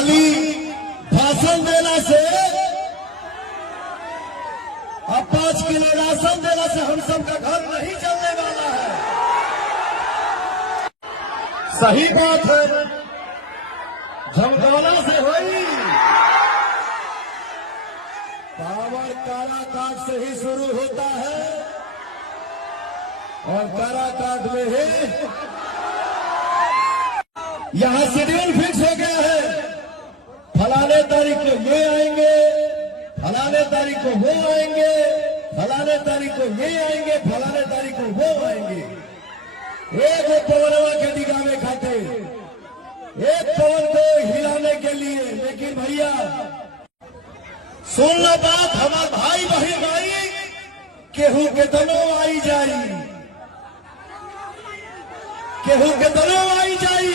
खाली भाषण देना से अब 5 किलो राशन देना से हम सबका घर नहीं चलने वाला है। सही बात है, झमकाना से होई पावर काराकाट से ही शुरू होता है और काराकाट में ही यहां शेड्यूल फिक्स हो गया है। फलाने तारीख को ये आएंगे, फलाने तारीख को वो आएंगे, फलाने तारीख को ये आएंगे, फलाने तारीख को वो आएंगे। एक वो पवनवा के दिखावे खाते, एक पवन को हिलाने के लिए। लेकिन भैया सुन लो बात, हमार भाई बहन भाई केहू के दनो आई जाई, केहू के दनो आई जाई।